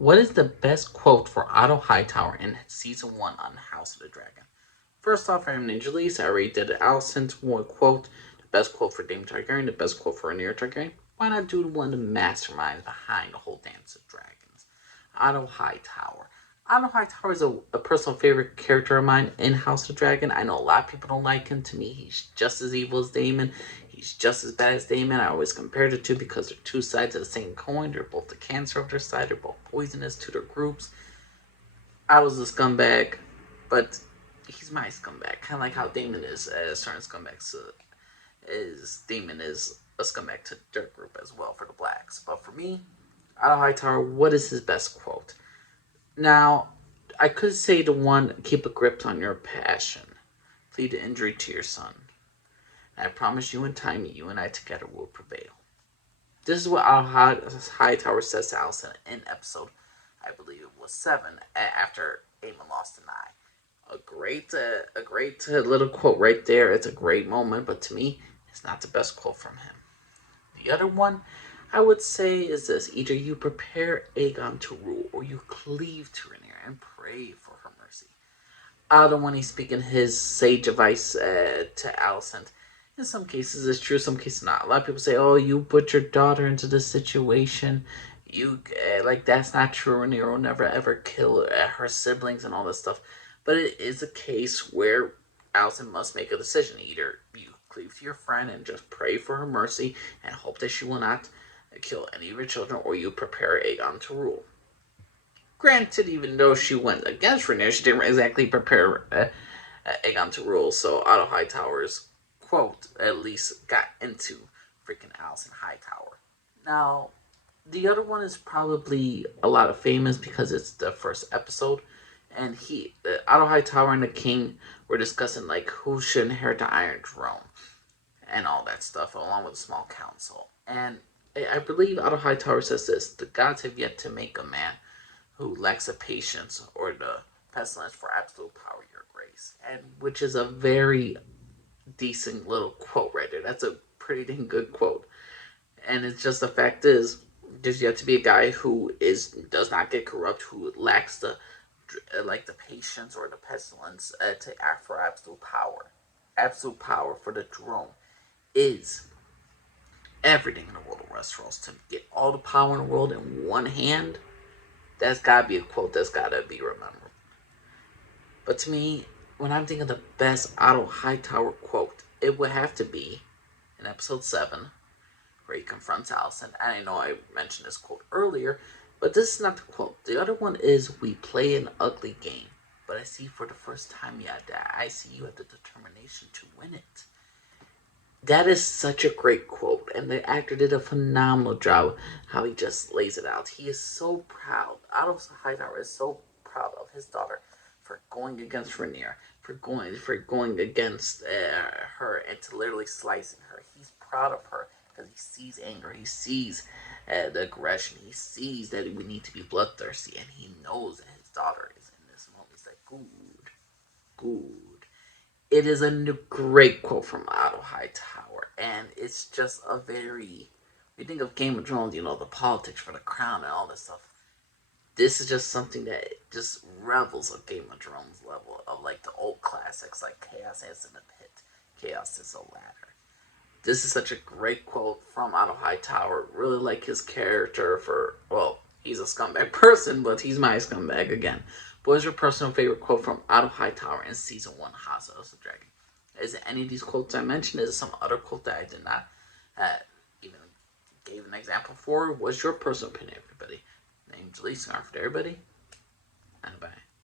What is the best quote for Otto Hightower in season 1 on House of the Dragon? First off, I'm Ninja Lee, so I already did Alicent's one quote, the best quote for Daemon Targaryen, the best quote for Rhaenyra Targaryen. Why not do one of the masterminds behind the whole Dance of Dragons? Otto Hightower. Otto Hightower is a personal favorite character of mine in House of Dragon. I know a lot of people don't like him. To me, he's just as evil as Daemon. He's just as bad as Daemon. I always compare the two because they're two sides of the same coin. They're both the cancer of their side. They're both poisonous to their groups. I was a scumbag, but he's my scumbag. Kind of like how Daemon is certain scumbags. Is Daemon is a scumbag to their group as well for the blacks. But for me, Otto Hightower, what is his best quote? Now, I could say the one, keep a grip on your passion. Plead the injury to your son. And I promise you in time, you and I together will prevail. This is what Hightower says to Alicent in episode, I believe it was 7, after Aemon lost an eye. A great little quote right there. It's a great moment, but to me, it's not the best quote from him. The other one I would say is this: either you prepare Aegon to rule, or you cleave to Rhaenyra and pray for her mercy. Otto, when he's speaking his sage advice to Alicent, in some cases it's true, some cases not. A lot of people say, "Oh, you put your daughter into this situation. You like that's not true. Rhaenyra will never ever kill her siblings and all this stuff." But it is a case where Alicent must make a decision. Either you cleave to your friend and just pray for her mercy and hope that she will not kill any of your children, or you prepare Aegon to rule. Granted, even though she went against Rhaenyra, she didn't exactly prepare Aegon to rule. So Otto Hightower's quote at least got into freaking Alicent Hightower. Now, the other one is probably a lot of famous because it's the first episode, and Otto Hightower and the King were discussing like who should inherit the Iron Throne and all that stuff, along with a small council. And I believe Otto Hightower says this: the gods have yet to make a man who lacks the patience or the pestilence for absolute power, your grace. And which is a very decent little quote right there. That's a pretty dang good quote. And it's just the fact is, there's yet to be a guy who does not get corrupt, who lacks the the patience or the pestilence to act for absolute power. Absolute power for the throne is everything in the world of Westeros. To get all the power in the world in one hand, that's gotta be a quote that's gotta be remembered. But to me, when I'm thinking of the best Otto Hightower quote, it would have to be in episode 7, where he confronts Alicent. And I know I mentioned this quote earlier, but this is not the quote. The other one is, we play an ugly game, but I see for the first time, I see you have the determination to win it. That is such a great quote, and the actor did a phenomenal job how he just lays it out. He is so proud. Otto Hightower is so proud of his daughter for going against Rhaenyra, for going against her and to literally slicing her. He's proud of her because he sees anger, he sees the aggression, he sees that we need to be bloodthirsty, and he knows that his daughter is in this moment. He's like, good, good. It is a great quote from Otto Hightower, and it's just a very. We think of Game of Thrones, the politics for the crown and all this stuff. This is just something that just revels a Game of Thrones level of like the old classics, like Chaos is in the pit, Chaos is a ladder. This is such a great quote from Otto Hightower. Really like his character for, well, he's a scumbag person, but he's my scumbag again. What is your personal favorite quote from Otto Hightower in season 1 House of the Dragon? Is it any of these quotes I mentioned? Is it some other quote that I did not even gave an example for? What's your personal opinion, everybody? Name's Lee, Scarf to everybody.